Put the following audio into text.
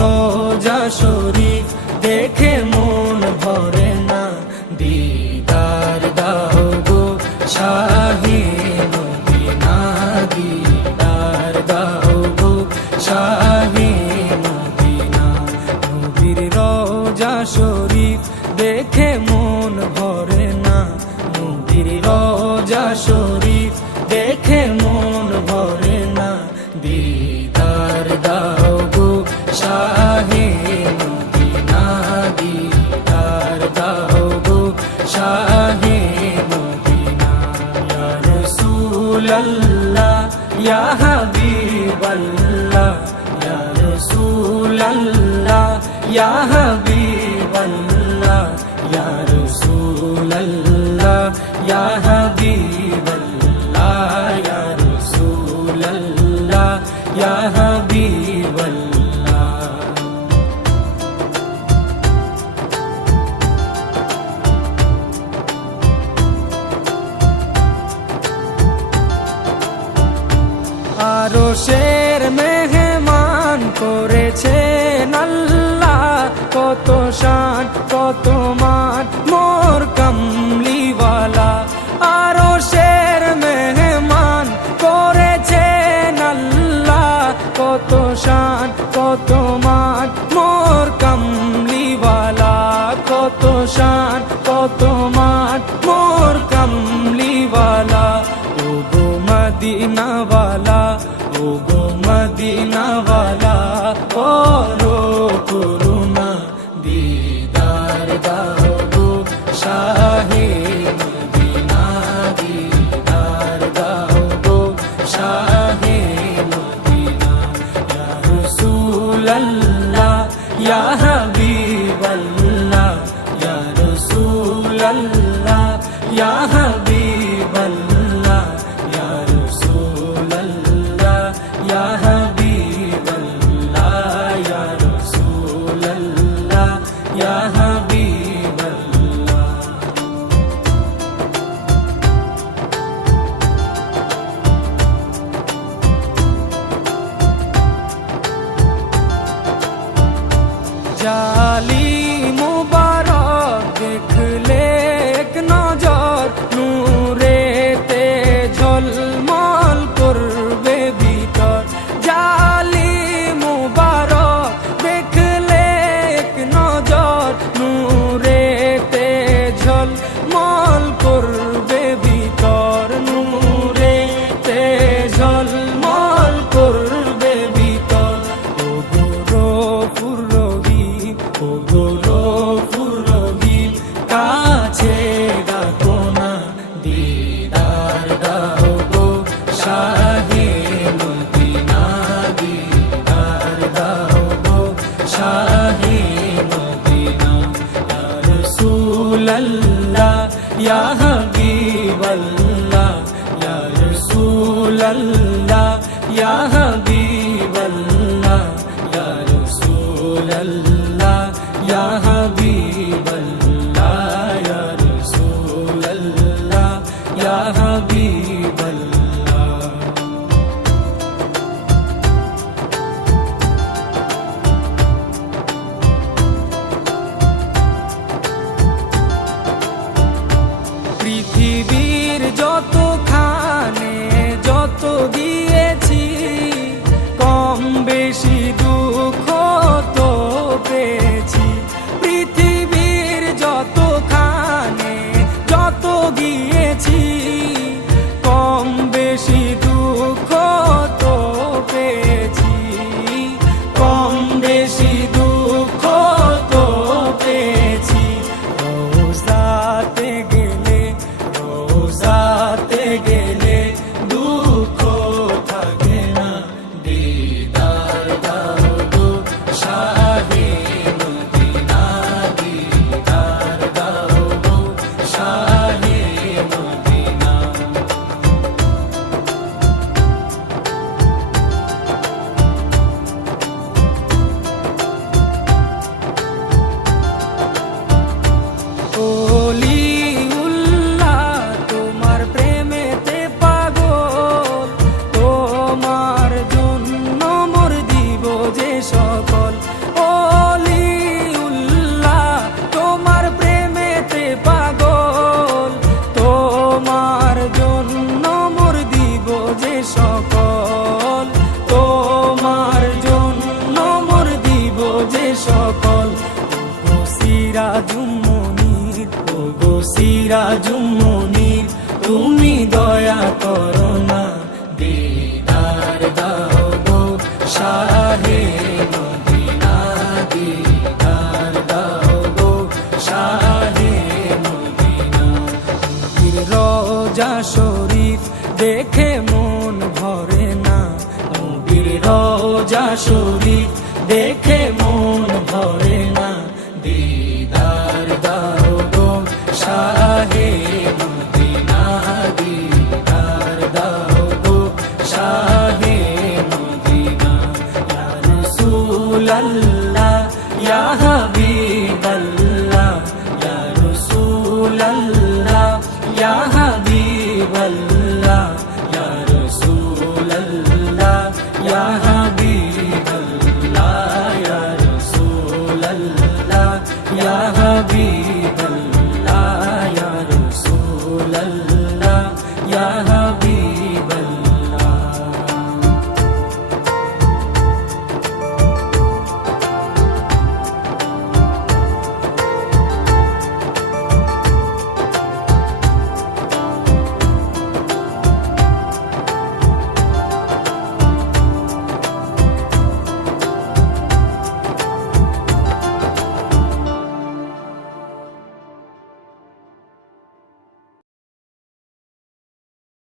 রোজা শরীফ দেখে মন ভরে না, দিদার দাও গো শাহে মদিনা, দিদার দাও গো শাহে মদিনা। নবীর রোজা শরীফ দেখে মন ভরে না, নবীর রোজা শরীফ দেখে মন ভরে না, দিদার দাও গো শাহে মদিনা, দিদার দাও গো শাহে মদিনা। ইয়া রাসূলাল্লাহ ইয়া হাবিবাল্লাহ, ইয়া রাসূলাল্লাহ ইয়া হাবিবাল্লাহ, ইয়া রাসূলাল্লাহ ইয়া হাবিবাল্লাহ, ইয়া রাসূলাল্লাহ ইয়া হাবিবাল্লাহ। আরশের মেহমান করেছেন আল্লাহ, কত শান কত মান মোর কামলিওয়ালা। আরশের মেহমান করেছেন আল্লাহ, কত শান কত মান মোর কামলিওয়ালা, কত শান কত মান মোর কামলিওয়ালা। ও গো মদিনাওয়ালা, ও গো মদিনাওয়ালা, করো করুণা, দিদার দাও গো শাহে মদিনা, দিদার দাও গো শাহে মদিনা। ইয়া রাসূলাল্লাহ ইয়া হাবিবাল্লাহ, ইয়া রাসূলাল্লাহ ইয়া হাবিবাল্লাহ, ইয়া রাসূলাল্লাহ ইয়া হাবিবাল্লাহ, ইয়া রাসূলাল্লাহ ইয়া হাবিবাল্লাহ। জালি মুবারক দেখলে এক নজর, নূরেতে ঝলমল করবে ভিতর। জালি মুবারক দেখলে এক নজর, নূরেতে ঝলমল করবে ভিতর, নূরেতে ঝলমল করবে ভিতর। ও গো গফুর রহিম, ও গো গফুর রহিম, কাছে ডাকো না, দিদার দাও গো শাহে মদিনা, দিদার দাও গো শাহে মদিনা। ইয়া রাসূলাল্লাহ ইয়া হাবিবাল্লাহ, ইয়া রাসূলাল্লাহ ইয়া হাবিবাল্লাহ, ইয়া রাসূলাল্লাহ ইয়া হাবিবাল্লাহ, ইয়া রাসূলাল্লাহ ইয়া হাবিবাল্লাহ। পৃথিবীর যতখানে যত দিয়েছি, কম বেশি দুঃখ তো পেয়েছি। পৃথিবীর যতখানে যত গিয়েছি, কম বেশি দুঃখ তো পেয়েছি, কম বেশি দুঃখ তো পেয়েছি। রোজাতে গেলে, রোজাতে গেলে দুঃখ থাকে না, দিদার দাও গো শাহে মদিনা, দিদার দাও গো শাহে মদিনা। সকল ওগো সিরাজুম মুনীর, ওগো সিরাজুম মুনীর, তুমি দয়া করো না, দিদার দাও গো শাহে মদিনা, দিদার দাও গো শাহে মদিনা। নবীর রওজা শরীফ দেখে মন ভরে না, নবীর রওজা শরীফ দেখে মন ভরে না, দিদার দাও গো শাহে মদিনা, দিদার দাও গো শাহে মদিনা। ইয়া রাসূলাল্লাহ ইয়া